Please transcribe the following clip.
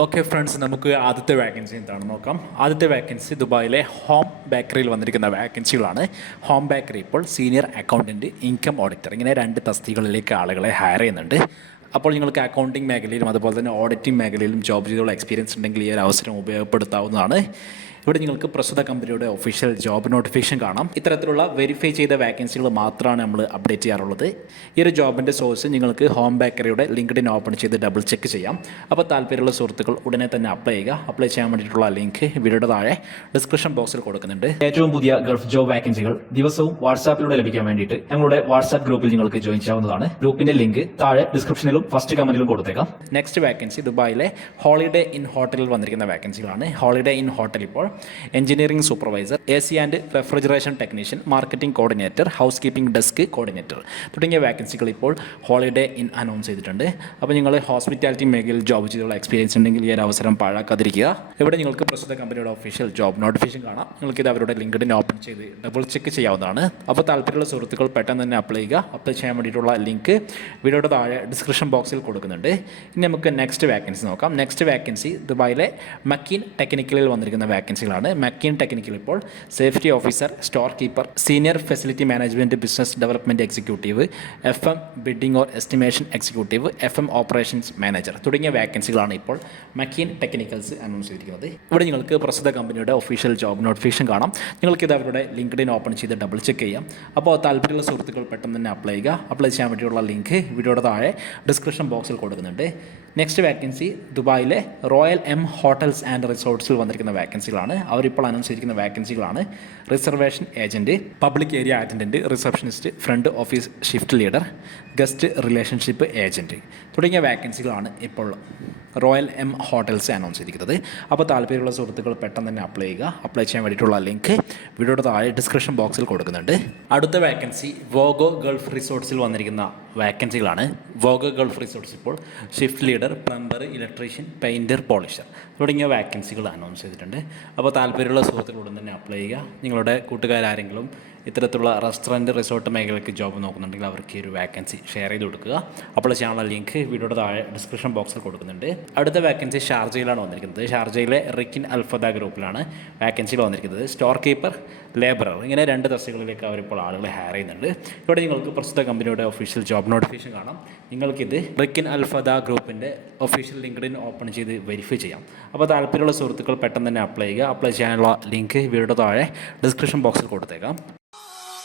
Okay friends നമുക്ക് ആദ്യത്തെ vacancy എന്താണെന്ന് നോക്കാം. ആദ്യത്തെ വാക്കൻസി ദുബായിലെ ഹോം ബേക്കറിയിൽ വന്നിരിക്കുന്ന വാക്കൻസികളാണ് ഹോം ബേക്കറി ഇപ്പോൾ സീനിയർ അക്കൗണ്ടന്റ് ഇൻകം ഓഡിറ്റർ ഇങ്ങനെ രണ്ട് തസ്തികളിലേക്ക് ആളുകളെ ഹയർ ചെയ്യുന്നുണ്ട്. അപ്പോൾ നിങ്ങൾക്ക് അക്കൗണ്ടിങ് മേഖലയിലും അതുപോലെ തന്നെ ഓഡിറ്റിംഗ് മേഖലയിലും ജോബ് ചെയ്തുള്ള എക്സ്പീരിയൻസ് ഉണ്ടെങ്കിൽ ഈ ഒരു അവസരം ഉപയോഗപ്പെടുത്താവുന്നതാണ്. ഇവിടെ നിങ്ങൾക്ക് പ്രസ്തുത കമ്പനിയുടെ ഒഫീഷ്യൽ ജോബ് നോട്ടിഫിക്കേഷൻ കാണാം. ഇത്തരത്തിലുള്ള വെരിഫൈ ചെയ്ത വാക്കൻസികൾ മാത്രമാണ് നമ്മൾ അപ്ഡേറ്റ് ചെയ്യാറുള്ളത്. ഈ ഒരു ജോബിന്റെ സോഴ്സ് നിങ്ങൾക്ക് ഹോം ബേക്കറിയുടെ ലിങ്ക്ഡിൻ ഓപ്പൺ ചെയ്ത് ഡബിൾ ചെക്ക് ചെയ്യാം. അപ്പോൾ താല്പര്യമുള്ള സുഹൃത്തുക്കൾ ഉടനെ തന്നെ അപ്ലൈ ചെയ്യുക. അപ്ലൈ ചെയ്യാൻ വേണ്ടിയിട്ടുള്ള ലിങ്ക് വീഡിയോയുടെ താഴെ ഡിസ്ക്രിപ്ഷൻ ബോക്സിൽ കൊടുക്കുന്നുണ്ട്. ഏറ്റവും പുതിയ ഗൾഫ് ജോബ് വാക്കൻസികൾ ദിവസവും വാട്സാപ്പിലൂടെ ലഭിക്കാൻ വേണ്ടിയിട്ട് ഞങ്ങളുടെ വാട്സാപ്പ് ഗ്രൂപ്പിൽ നിങ്ങൾക്ക് ജോയിൻ ചെയ്യാവുന്നതാണ്. ഗ്രൂപ്പിന്റെ ലിങ്ക് താഴെ ഡിസ്ക്രിപ്ഷനിലും ഫസ്റ്റ് കമന്റിലും കൊടുത്തേക്കാം. നെക്സ്റ്റ് വാക്കൻസി ദുബായിലെ ഹോളിഡേ ഇൻ ഹോട്ടലിൽ വന്നിരിക്കുന്ന വാക്കൻസികളാണ് ഹോളിഡേ ഇൻ ഹോട്ടൽ ഇപ്പോൾ engineering supervisor A C and refrigeration technician marketing coordinator housekeeping desk coordinator. തുടങ്ങിയ വാക്കൻസികൾ ഇപ്പോൾ ഹോളിഡേ ഇൻ അനൗൺസ് ചെയ്തിട്ടുണ്ട്. അപ്പോൾ നിങ്ങൾ ഹോസ്പിറ്റാലിറ്റി മേഖലയിൽ ജോബ് ചെയ്തുള്ള എക്സ്പീരിയൻസ് ഉണ്ടെങ്കിൽ ഈ ഒരു അവസരം പാഴാക്കാതിരിക്കുക. ഇവിടെ നിങ്ങൾക്ക് പ്രസ്തുത കമ്പനിയുടെ ഒഫീഷ്യൽ ജോബ് നോട്ടിഫിക്കേഷൻ കാണാം. നിങ്ങൾക്ക് ഇത് അവരുടെ ലിങ്ക്ഡിൻ ചെയ്ത് ഡബിൾ ചെക്ക് ചെയ്യാവുന്നതാണ്. അപ്പോൾ താല്പര്യമുള്ള സുഹൃത്തുക്കൾ പെട്ടെന്ന് തന്നെ അപ്ലൈ ചെയ്യുക. അപ്ലൈ ചെയ്യാൻ വേണ്ടിയിട്ടുള്ള ലിങ്ക് വീഡിയോയുടെ താഴെ ഡിസ്ക്രിപ്ഷൻ ബോക്സിൽ കൊടുക്കുന്നുണ്ട്. ഇനി നമുക്ക് നെക്സ്റ്റ് വാക്കൻസി നോക്കാം. നെക്സ്റ്റ് വാക്കൻസി ദുബായിലെ മക്കീൻ ടെക്നിക്കലിൽ വന്നിരിക്കുന്ന വാക്കൻസികളാണ് മക്കീൻ ടെക്നിക്കൽ ഇപ്പോൾ safety officer store keeper senior facility management business development executive F M bidding or estimation executive F M operations manager തുടങ്ങിയ വാക്കൻസികളാണ് ഇപ്പോൾ മക്കീൻ ടെക്നിക്കൽസ് അനൗൺസ് ചെയ്തിരിക്കുന്നത്. ഇവിടെ നിങ്ങൾക്ക് പ്രസ്തുത കമ്പനിയുടെ ഒഫീഷ്യൽ ജോബ് നോട്ടിഫിക്കേഷൻ കാണാം. നിങ്ങൾക്ക് ഇത് അവരുടെ ലിങ്ക്ഡിൻ ഓപ്പൺ ചെയ്ത് ഡബിൾ ചെക്ക് ചെയ്യാം. അപ്പോൾ താല്പര്യമുള്ള സുഹൃത്തുക്കൾ പെട്ടെന്ന് തന്നെ അപ്ലൈ ചെയ്യുക. അപ്ലൈ ചെയ്യാൻ വേണ്ടിയുള്ള ലിങ്ക് വീഡിയോയുടെ താഴെ ഡിസ്ക്രിപ്ഷൻ ബോക്സിൽ കൊടുക്കുന്നുണ്ട്. നെക്സ്റ്റ് വാക്കൻസി ദുബായിലെ റോയൽ എം ഹോട്ടൽസ് ആൻഡ് റിസോർട്ട്സിൽ വന്നിരിക്കുന്ന വാക്കൻസികളാണ് അവരിപ്പോൾ അനൗൺസ് ചെയ്തിരിക്കുന്ന വാക്കൻസികളാണ് reservation agent public area attendant receptionist front office shift leader guest relationship agent തുടങ്ങിയ വാക്കൻസികളാണ് ഇപ്പോൾ റോയൽ എം ഹോട്ടൽസ് അനൗൺസ് ചെയ്തിരിക്കുന്നത്. അപ്പോൾ താല്പര്യമുള്ള സുഹൃത്തുക്കൾ പെട്ടെന്ന് തന്നെ അപ്ലൈ ചെയ്യുക. അപ്ലൈ ചെയ്യാൻ വേണ്ടിയിട്ടുള്ള ലിങ്ക് വീഡിയോയുടെ താഴെ ഡിസ്ക്രിപ്ഷൻ ബോക്സിൽ കൊടുക്കുന്നുണ്ട്. അടുത്ത വാക്കൻസി വോഗോ ഗൾഫ് റിസോർട്ട്സിൽ വന്നിരിക്കുന്ന വാക്കൻസികളാണ്. വോഗ ഗൾഫ് റിസോർട്ട്സ് ഇപ്പോൾ shift leader plumber electrician painter polisher. തുടങ്ങിയ വാക്കൻസികൾ അനൗൺസ് ചെയ്തിട്ടുണ്ട്. അപ്പോൾ താല്പര്യമുള്ള സുഹൃത്തുക്കൾ ഉടൻ തന്നെ അപ്ലൈ ചെയ്യുക. നിങ്ങളുടെ കൂട്ടുകാരാരെങ്കിലും ഇത്തരത്തിലുള്ള റെസ്റ്റോറന്റ് റിസോർട്ട് മേഖലയ്ക്ക് ജോബ് നോക്കുന്നുണ്ടെങ്കിൽ അവർക്ക് ഈ ഒരു വാക്കൻസി ഷെയർ ചെയ്ത് കൊടുക്കുക. അപ്പോൾ ചെയ്യാനുള്ള ലിങ്ക് വീഡിയോയുടെ താഴെ ഡിസ്ക്രിപ്ഷൻ ബോക്സിൽ കൊടുക്കുന്നുണ്ട്. അടുത്ത വാക്കൻസി ഷാർജയിലാണ് വന്നിരിക്കുന്നത്. ഷാർജയിലെ റിക്കിൻ അൽഫദ ഗ്രൂപ്പിലാണ് വാക്കൻസിയിൽ വന്നിരിക്കുന്നത്. സ്റ്റോർ കീപ്പർ ലേബറർ ഇങ്ങനെ രണ്ട് തസ്തികളിലേക്ക് അവരിപ്പോൾ ആളുകളെ ഹയർ ചെയ്യുന്നുണ്ട്. ഇവിടെ നിങ്ങൾക്ക് പ്രസ്തുത കമ്പനിയുടെ ഒഫീഷ്യൽ ജോബ് നോട്ടിഫിക്കേഷൻ കാണാം. നിങ്ങൾക്കിത് റിക്കിൻ അൽഫദ ഗ്രൂപ്പിന്റെ ഒഫീഷ്യൽ ലിങ്ക്ഡിൻ ഓപ്പൺ ചെയ്ത് വെരിഫൈ ചെയ്യാം. അപ്പോൾ താല്പര്യമുള്ള സുഹൃത്തുക്കൾ പെട്ടെന്ന് തന്നെ അപ്ലൈ ചെയ്യുക. അപ്ലൈ ചെയ്യാനുള്ള ലിങ്ക് വീഡിയോയുടെ താഴെ ഡിസ്ക്രിപ്ഷൻ ബോക്സിൽ കൊടുത്തേക്കാം.